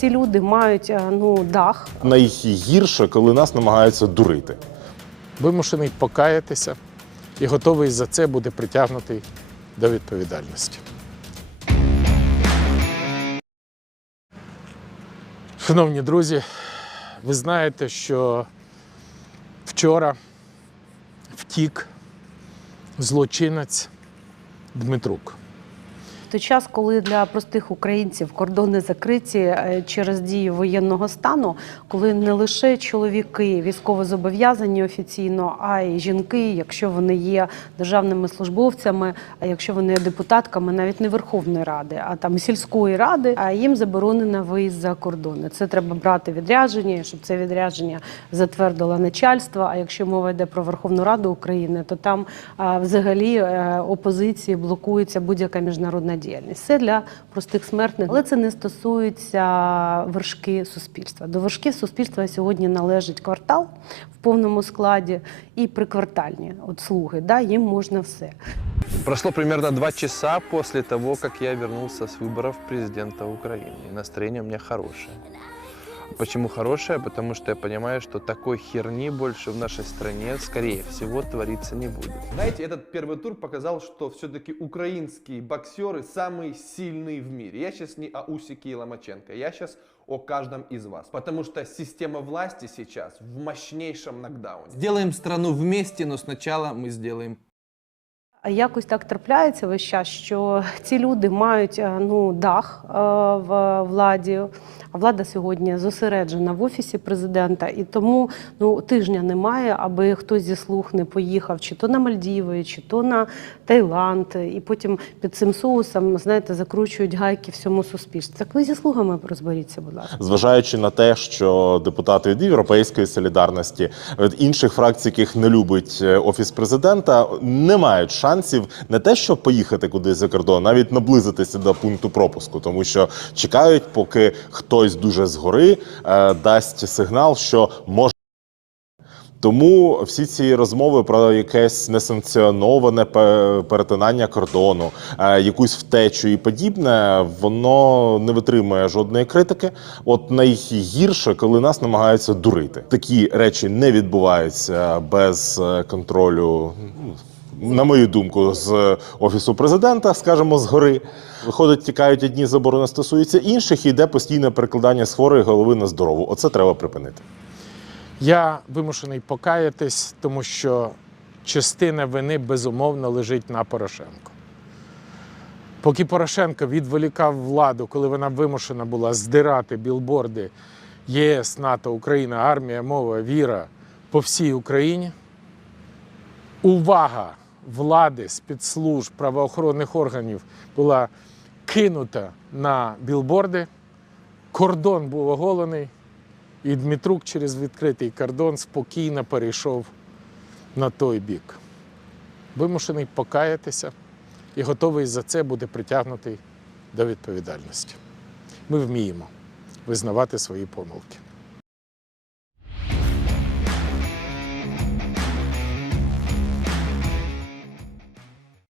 ці люди мають е, ну дах, Найгірше, коли нас намагаються дурити. вимушений покаятися і готовий за це буде притягнутий до відповідальності. Шановні друзі, ви знаєте, що вчора втік злочинець Дмитрук. Той час, коли для простих українців кордони закриті е, через дію воєнного стану, коли не лише чоловіки військовозобов'язані офіційно, а й жінки, якщо вони є державними службовцями, а якщо вони є депутатками, навіть не Верховної Ради, а там сільської ради, а їм заборонено виїзд за кордони. Це треба брати відрядження, щоб це відрядження затвердило начальство. А якщо мова йде про Верховну Раду України, то там взагалі е, опозиції блокується будь-яка міжнародна діяльність. Це для простих смертних, але це не стосується вершки суспільства. До вершків суспільства сьогодні належить квартал в повному складі і приквартальні от слуги. Да, їм можна все. Прошло примерно два часа после того, как я вернулся с выборов президента Украины. Настроєння у меня хорошее. Почему хорошее? Потому что я понимаю, что такой херни больше в нашей стране, скорее всего, твориться не будет. Знаете, этот первый тур показал, что все-таки украинские боксеры самые сильные в мире. Я сейчас не о Усике и Ломаченко, я сейчас о каждом из вас. Потому что система власти сейчас в мощнейшем нокдауне. Сделаем страну вместе, но сначала мы сделаем якось так трапляється весь час, що ці люди мають е, ну дах е, в владі. А влада сьогодні зосереджена в офісі президента, і тому ну тижня немає, аби хтось зі слуг не поїхав чи то на Мальдіви, чи то на Таїланд, і потім під цим соусом, знаєте, закручують гайки всьому суспільству. Так ви зі слугами розберіться, будь ласка. Зважаючи на те, що депутати від Європейської солідарності, від інших фракцій, яких не любить е, офіс президента, не мають шансів не те, щоб поїхати кудись за кордон, навіть наблизитися до пункту пропуску, тому що чекають, поки хтось дуже згори е, дасть сигнал, що може. Тому всі ці розмови про якесь несанкціоноване перетинання кордону, е, якусь втечу і подібне, воно не витримує жодної критики. От найгірше, коли нас намагаються дурити. Такі речі не відбуваються без е, контролю. ну, На мою думку, з офісу президента, скажімо, згори. Виходить, тікають одні заборони стосуються інших, і йде постійне перекладання з хворої голови на здорову. Оце треба припинити. Я вимушений покаятись, тому що частина вини безумовно лежить на Порошенко. Поки Порошенко відволікав владу, коли вона вимушена була здирати білборди ЄС, НАТО, Україна, армія, мова, віра по всій Україні, увага влади, спецслужб, правоохоронних органів була кинута на білборди, кордон був оголений. І Дмитрук через відкритий кордон спокійно перейшов на той бік. Вимушений покаятися і готовий за це буде притягнутий до відповідальності. Ми вміємо визнавати свої помилки.